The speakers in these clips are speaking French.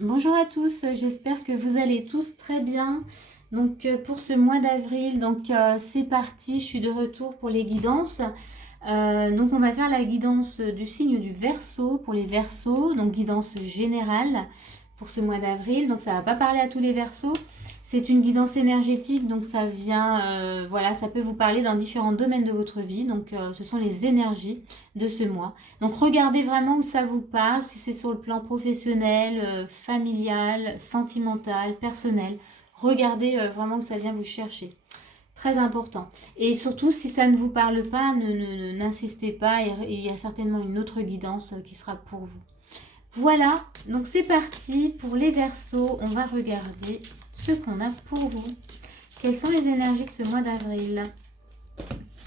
Bonjour à tous, j'espère que vous allez tous très bien. Donc pour ce mois d'avril, c'est parti, je suis de retour pour les guidances. Donc on va faire la guidance du signe du Verseau pour les Verseaux, donc guidance générale pour ce mois d'avril. Donc ça va pas parler à tous les Verseaux. C'est une guidance énergétique, donc ça vient, voilà, ça peut vous parler dans différents domaines de votre vie. Donc ce sont les énergies de ce mois. Donc regardez vraiment où ça vous parle, si c'est sur le plan professionnel, familial, sentimental, personnel. Regardez vraiment où ça vient vous chercher. Très important. Et surtout, si ça ne vous parle pas, n'insistez pas. Et il y a certainement une autre guidance qui sera pour vous. Voilà, donc c'est parti pour les Verseaux. On va regarder ce qu'on a pour vous. Quelles sont les énergies de ce mois d'avril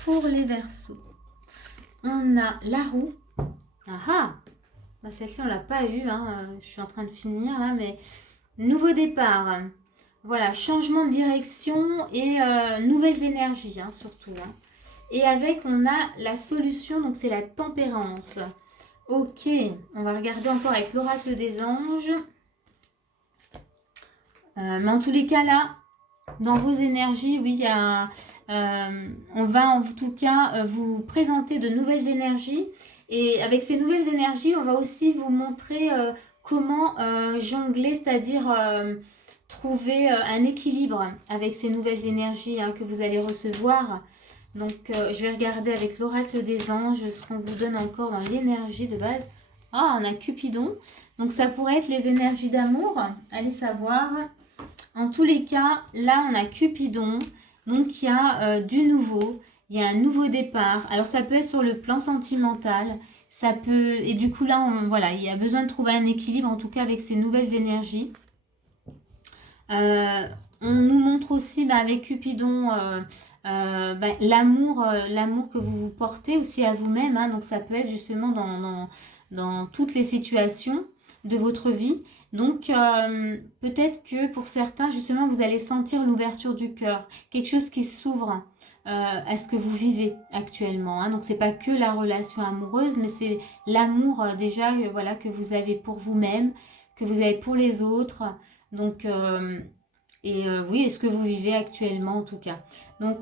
pour les Verseaux? On a la roue. Ah ah, bah, celle-ci on l'a pas eu, hein. Je suis en train de finir là, mais nouveau départ. Voilà, changement de direction et nouvelles énergies, hein, surtout, hein. Et avec, on a la solution, donc c'est la tempérance. Ok, on va regarder encore avec l'oracle des anges. Mais en tous les cas, là, dans vos énergies, oui, on va en tout cas vous présenter de nouvelles énergies. Et avec ces nouvelles énergies, on va aussi vous montrer comment jongler, c'est-à-dire trouver un équilibre avec ces nouvelles énergies, hein, que vous allez recevoir. Donc, je vais regarder avec l'oracle des anges ce qu'on vous donne encore dans l'énergie de base. Ah, on a Cupidon. Donc, ça pourrait être les énergies d'amour. Allez savoir. En tous les cas, là, on a Cupidon. Donc, il y a du nouveau. Il y a un nouveau départ. Alors, ça peut être sur le plan sentimental. Ça peut... Et du coup, là, voilà, il y a besoin de trouver un équilibre, en tout cas, avec ces nouvelles énergies. On nous montre aussi avec Cupidon l'amour que vous vous portez aussi à vous-même, hein. Donc ça peut être justement dans toutes les situations de votre vie. Donc peut-être que pour certains, justement, vous allez sentir l'ouverture du cœur, quelque chose qui s'ouvre à ce que vous vivez actuellement, hein. Donc c'est pas que la relation amoureuse, mais c'est l'amour déjà voilà, que vous avez pour vous-même, que vous avez pour les autres. Donc, oui, est-ce que vous vivez actuellement en tout cas. Donc,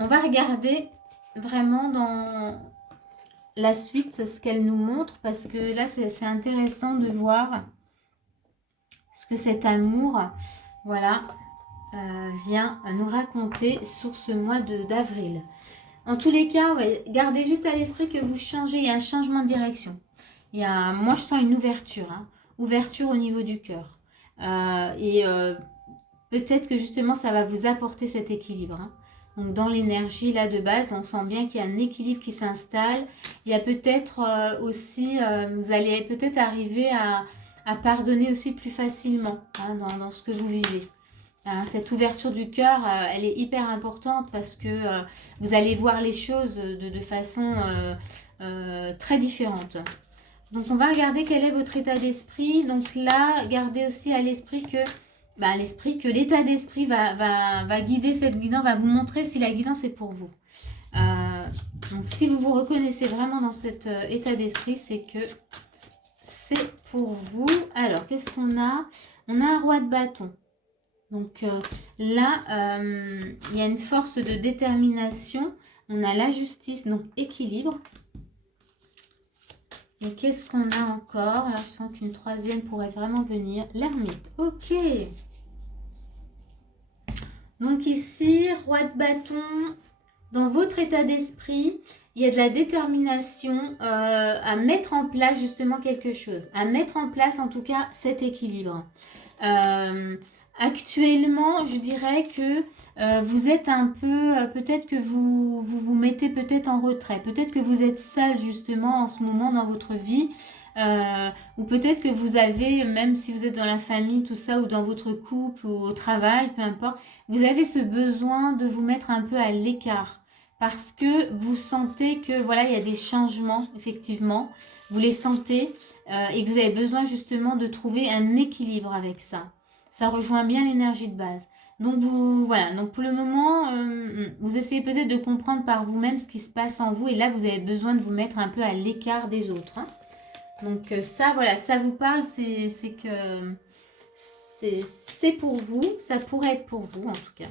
on va regarder vraiment dans la suite ce qu'elle nous montre parce que là, c'est intéressant de voir ce que cet amour, voilà, vient nous raconter sur ce mois d'avril. En tous les cas, ouais, gardez juste à l'esprit que vous changez, il y a un changement de direction. Moi, je sens une ouverture, hein, ouverture au niveau du cœur. Peut-être que justement ça va vous apporter cet équilibre, hein. Donc dans l'énergie là de base, on sent bien qu'il y a un équilibre qui s'installe. Il y a peut-être aussi, vous allez peut-être arriver à pardonner aussi plus facilement, hein, dans ce que vous vivez. Hein, cette ouverture du cœur, elle est hyper importante parce que vous allez voir les choses de façon très différente. Donc on va regarder quel est votre état d'esprit. Donc là, gardez aussi à l'esprit que l'état d'esprit va guider cette guidance, va vous montrer si la guidance est pour vous. Donc si vous vous reconnaissez vraiment dans cet état d'esprit, c'est que c'est pour vous. Alors, qu'est-ce qu'on a? On a un roi de bâton. Donc là, il y a une force de détermination. On a la justice, donc équilibre. Et qu'est-ce qu'on a encore? Là, je sens qu'une troisième pourrait vraiment venir. L'ermite. Ok. Donc ici, roi de bâton, dans votre état d'esprit, il y a de la détermination à mettre en place justement quelque chose. À mettre en place en tout cas cet équilibre. Actuellement, je dirais que vous êtes un peu, peut-être que vous mettez peut-être en retrait, peut-être que vous êtes seul justement en ce moment dans votre vie, ou peut-être que vous avez, même si vous êtes dans la famille, tout ça, ou dans votre couple, ou au travail, peu importe, vous avez ce besoin de vous mettre un peu à l'écart. Parce que vous sentez que voilà, il y a des changements, effectivement, vous les sentez, et que vous avez besoin justement de trouver un équilibre avec ça. Ça rejoint bien l'énergie de base. Donc voilà, donc pour le moment, vous essayez peut-être de comprendre par vous-même ce qui se passe en vous et là vous avez besoin de vous mettre un peu à l'écart des autres, hein. Donc ça, voilà, ça vous parle, c'est que c'est pour vous, ça pourrait être pour vous en tout cas.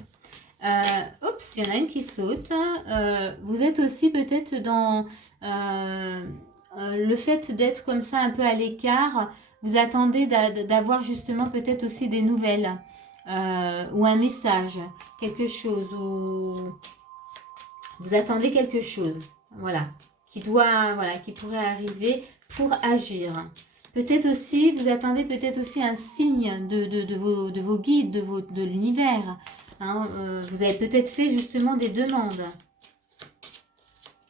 Oups, il y en a une qui saute. Vous êtes aussi peut-être dans le fait d'être comme ça un peu à l'écart. Vous attendez d'avoir justement peut-être aussi des nouvelles ou un message, quelque chose, ou vous attendez quelque chose, voilà, qui pourrait arriver pour agir. Peut-être aussi, vous attendez peut-être aussi un signe de vos guides, de l'univers. Hein, vous avez peut-être fait justement des demandes.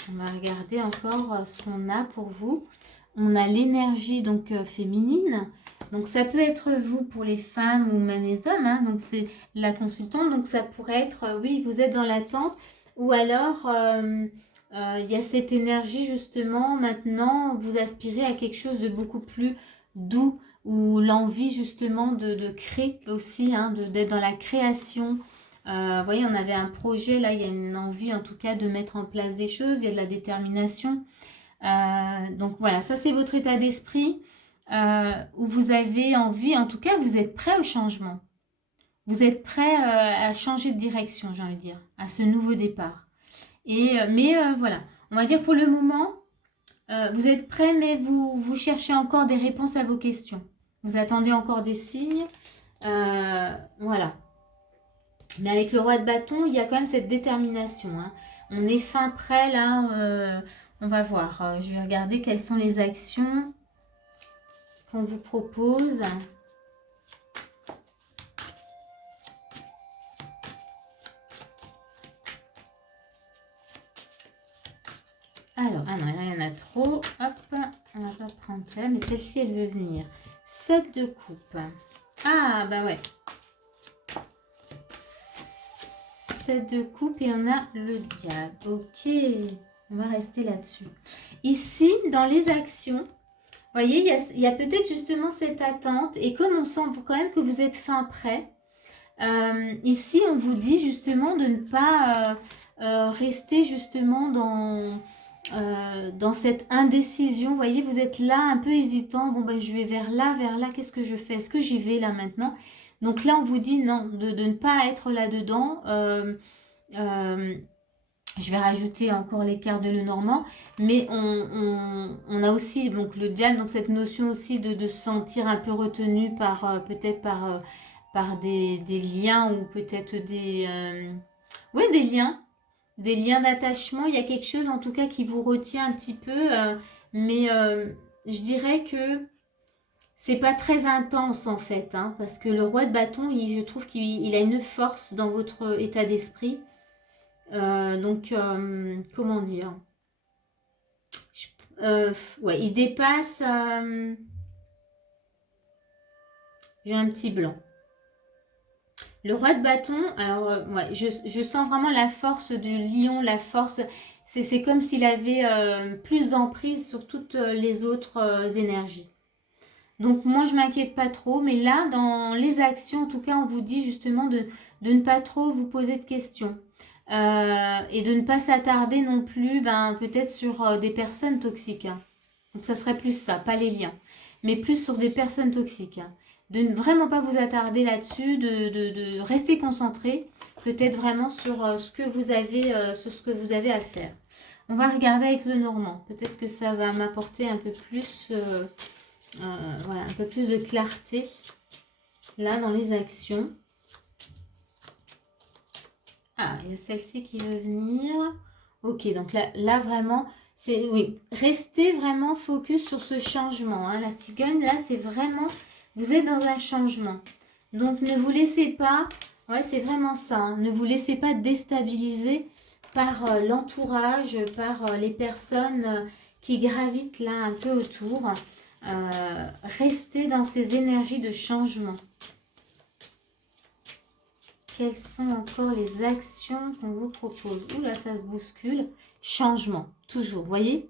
On va regarder encore ce qu'on a pour vous. On a l'énergie donc féminine. Donc ça peut être vous pour les femmes ou même les hommes. Hein, donc c'est la consultante. Donc ça pourrait être, oui, vous êtes dans l'attente. Ou alors, il y a cette énergie justement. Maintenant, vous aspirez à quelque chose de beaucoup plus doux. Ou l'envie justement de créer aussi, hein, d'être dans la création. Vous voyez, on avait un projet, là, il y a une envie en tout cas de mettre en place des choses, il y a de la détermination. Donc voilà, ça c'est votre état d'esprit où vous avez envie, en tout cas, vous êtes prêt au changement. Vous êtes prêt à changer de direction, j'ai envie de dire, à ce nouveau départ. Mais voilà, on va dire pour le moment, vous êtes prêt, mais vous cherchez encore des réponses à vos questions. Vous attendez encore des signes. Voilà. Mais avec le roi de bâton, il y a quand même cette détermination. Hein. On est fin prêt là. On va voir. Je vais regarder quelles sont les actions qu'on vous propose. Alors, ah non, il y en a trop. Hop, on va pas prendre celle, mais celle-ci, elle veut venir. 7 de coupe. Ah, bah ouais. 7 de coupe et on a le diable. Ok, on va rester là-dessus. Ici, dans les actions, vous voyez, il y a peut-être justement cette attente. Et comme on sent quand même que vous êtes fin prêt, ici, on vous dit justement de ne pas rester justement dans cette indécision. Vous voyez, vous êtes là un peu hésitant. Bon, ben, je vais vers là, qu'est-ce que je fais? Est-ce que j'y vais là maintenant? Donc là, on vous dit non, de ne pas être là-dedans. Je vais rajouter encore les cartes de Lenormand, mais on a aussi donc le diable, donc cette notion aussi de se sentir un peu retenu par peut-être par des liens ou peut-être des liens d'attachement. Il y a quelque chose en tout cas qui vous retient un petit peu, mais je dirais que c'est pas très intense en fait, hein, parce que le roi de bâton, je trouve qu'il a une force dans votre état d'esprit. Donc, comment dire, ouais, il dépasse. J'ai un petit blanc. Le roi de bâton, alors, ouais, je sens vraiment la force du lion, la force. C'est comme s'il avait plus d'emprise sur toutes les autres énergies. Donc, moi, je m'inquiète pas trop. Mais là, dans les actions, en tout cas, on vous dit justement de ne pas trop vous poser de questions. Et de ne pas s'attarder non plus peut-être sur des personnes toxiques. Hein. Donc ça serait plus ça, pas les liens, mais plus sur des personnes toxiques. Hein. De ne vraiment pas vous attarder là-dessus, de rester concentré, peut-être vraiment sur ce que vous avez à faire. On va regarder avec le Normand. Peut-être que ça va m'apporter un peu plus, voilà, un peu plus de clarté là dans les actions. Ah, il y a celle-ci qui veut venir. Ok, donc là vraiment, c'est oui, restez vraiment focus sur ce changement. Hein. La cigogne, là, c'est vraiment, vous êtes dans un changement. Donc, ne vous laissez pas, ouais, c'est vraiment ça, hein, ne vous laissez pas déstabiliser par l'entourage, par les personnes qui gravitent là un peu autour. Restez dans ces énergies de changement. Quelles sont encore les actions qu'on vous propose? Ouh là, ça se bouscule. Changement, toujours. Vous voyez,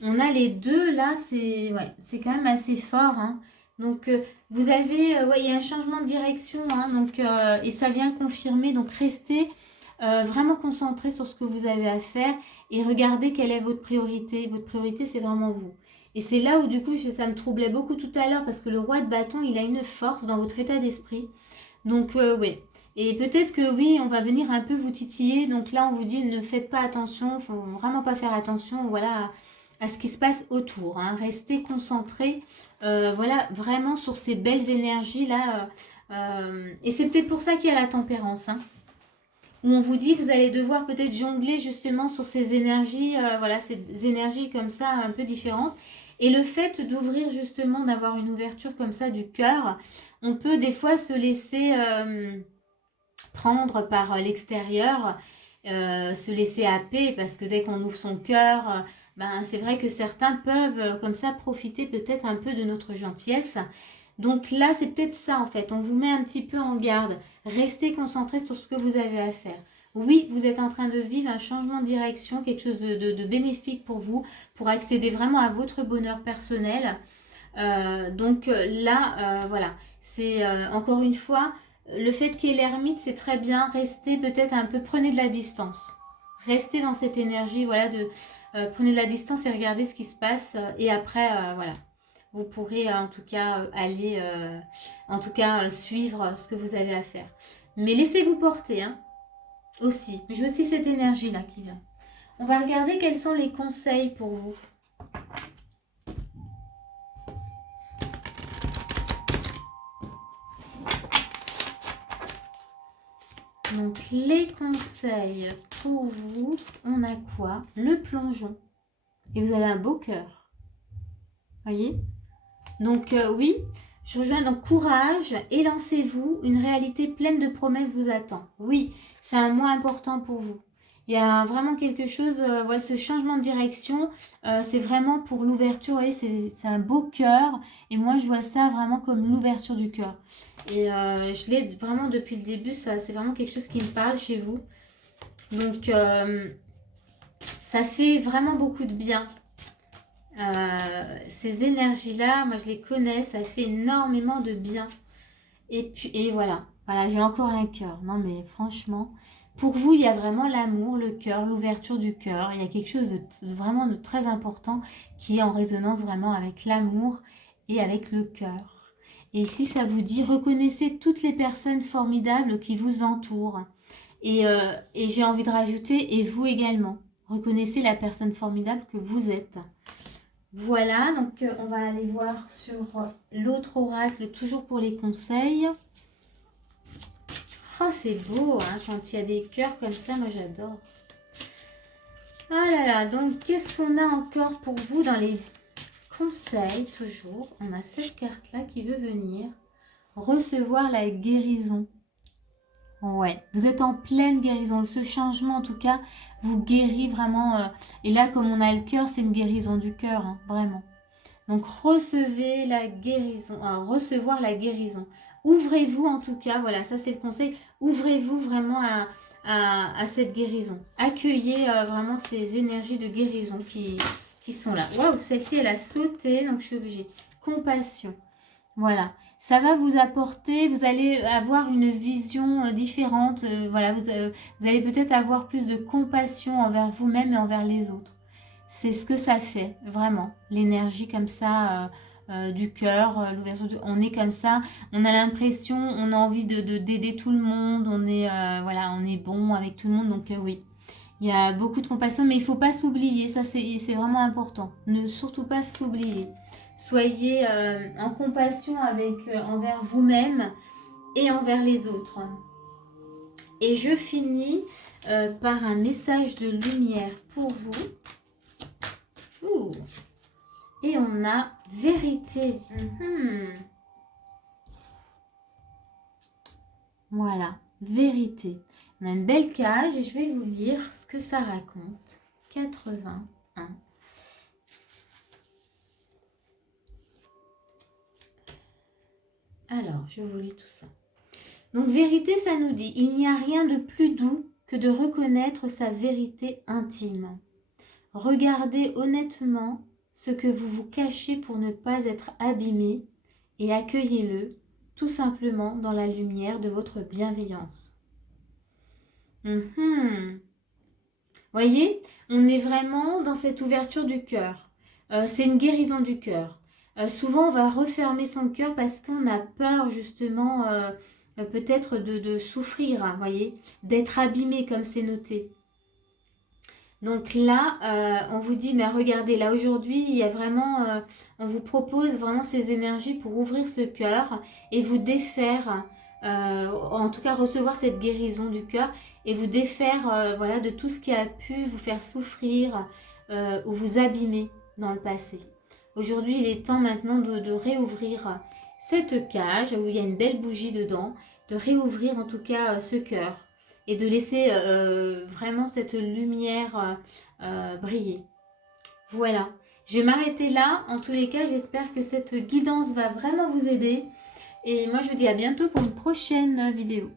on a les deux là, c'est quand même assez fort. Hein. Donc, vous avez, il y a un changement de direction. Hein, donc, et ça vient confirmer. Donc, restez vraiment concentré sur ce que vous avez à faire et regardez quelle est votre priorité. Votre priorité, c'est vraiment vous. Et c'est là où du coup ça me troublait beaucoup tout à l'heure parce que le roi de bâton, il a une force dans votre état d'esprit. Donc oui. Et peut-être que oui, on va venir un peu vous titiller. Donc là, on vous dit ne faites pas attention, faut vraiment pas faire attention, voilà, à ce qui se passe autour. Hein. Restez concentrés, voilà, vraiment sur ces belles énergies là. Et c'est peut-être pour ça qu'il y a la tempérance. Hein, où on vous dit que vous allez devoir peut-être jongler justement sur ces énergies, voilà, ces énergies comme ça un peu différentes. Et le fait d'ouvrir justement, d'avoir une ouverture comme ça du cœur, on peut des fois se laisser prendre par l'extérieur, se laisser happer, parce que dès qu'on ouvre son cœur, ben, c'est vrai que certains peuvent comme ça profiter peut-être un peu de notre gentillesse. Donc là, c'est peut-être ça en fait, on vous met un petit peu en garde. Restez concentré sur ce que vous avez à faire. Oui, vous êtes en train de vivre un changement de direction, quelque chose de bénéfique pour vous, pour accéder vraiment à votre bonheur personnel. Donc là, voilà, c'est encore une fois, le fait qu'il y ait l'ermite, c'est très bien. Restez peut-être un peu, prenez de la distance. Restez dans cette énergie, voilà, prenez de la distance et regardez ce qui se passe. Et après, voilà, vous pourrez en tout cas aller, en tout cas suivre ce que vous avez à faire. Mais laissez-vous porter, hein, aussi. J'ai aussi cette énergie-là qui vient. On va regarder quels sont les conseils pour vous. Donc les conseils pour vous, on a quoi? Le plongeon. Et vous avez un beau cœur. Voyez? Donc oui, je rejoins. Donc courage, élancez-vous. Une réalité pleine de promesses vous attend. Oui, c'est un mois important pour vous. Il y a vraiment quelque chose, ouais, ce changement de direction, c'est vraiment pour l'ouverture. Vous voyez, c'est un beau cœur. Et moi, je vois ça vraiment comme l'ouverture du cœur. Et je l'ai vraiment depuis le début, ça, c'est vraiment quelque chose qui me parle chez vous. Donc, ça fait vraiment beaucoup de bien. Ces énergies-là, moi je les connais, ça fait énormément de bien. Et puis, et voilà, voilà, j'ai encore un cœur. Non mais franchement, pour vous, il y a vraiment l'amour, le cœur, l'ouverture du cœur. Il y a quelque chose vraiment de très important qui est en résonance vraiment avec l'amour et avec le cœur. Et si ça vous dit, reconnaissez toutes les personnes formidables qui vous entourent. Et j'ai envie de rajouter, et vous également. Reconnaissez la personne formidable que vous êtes. Voilà, donc on va aller voir sur l'autre oracle, toujours pour les conseils. Oh, c'est beau, hein, quand il y a des cœurs comme ça, moi j'adore. Ah là là, donc qu'est-ce qu'on a encore pour vous dans les conseils, toujours? On a cette carte-là qui veut venir. Recevoir la guérison. Ouais, vous êtes en pleine guérison. Ce changement, en tout cas, vous guérit vraiment. Et là, comme on a le cœur, c'est une guérison du cœur, hein, vraiment. Donc, recevez la guérison, recevoir la guérison. Ouvrez-vous, en tout cas, voilà, ça c'est le conseil. Ouvrez-vous vraiment à cette guérison. Accueillez vraiment ces énergies de guérison qui sont là. Waouh, celle-ci, elle a sauté, donc je suis obligée. Compassion. Voilà, ça va vous apporter, vous allez avoir une vision différente, voilà, vous allez peut-être avoir plus de compassion envers vous-même et envers les autres. C'est ce que ça fait, vraiment, l'énergie comme ça du cœur, l'ouverture, on est comme ça, on a l'impression, on a envie d'aider tout le monde, on est, voilà, on est bon avec tout le monde, donc oui. Il y a beaucoup de compassion, mais il ne faut pas s'oublier, ça c'est vraiment important. Ne surtout pas s'oublier. Soyez en compassion envers vous-même et envers les autres. Et je finis par un message de lumière pour vous. Ouh. Et on a vérité. Voilà, vérité. On a une belle cage et je vais vous lire ce que ça raconte. 81. Alors, je vous lis tout ça. Donc, vérité, ça nous dit, il n'y a rien de plus doux que de reconnaître sa vérité intime. Regardez honnêtement ce que vous vous cachez pour ne pas être abîmé et accueillez-le tout simplement dans la lumière de votre bienveillance. Voyez, on est vraiment dans cette ouverture du cœur. c'est une guérison du cœur. Souvent, on va refermer son cœur parce qu'on a peur justement peut-être de souffrir, hein, voyez, d'être abîmé comme c'est noté. Donc là, on vous dit, mais regardez, là aujourd'hui, il y a vraiment, on vous propose vraiment ces énergies pour ouvrir ce cœur et vous défaire, en tout cas recevoir cette guérison du cœur et vous défaire voilà, de tout ce qui a pu vous faire souffrir ou vous abîmer dans le passé. Aujourd'hui, il est temps maintenant de réouvrir cette cage où il y a une belle bougie dedans, de réouvrir en tout cas ce cœur et de laisser vraiment cette lumière briller. Voilà, je vais m'arrêter là. En tous les cas, j'espère que cette guidance va vraiment vous aider. Et moi, je vous dis à bientôt pour une prochaine vidéo.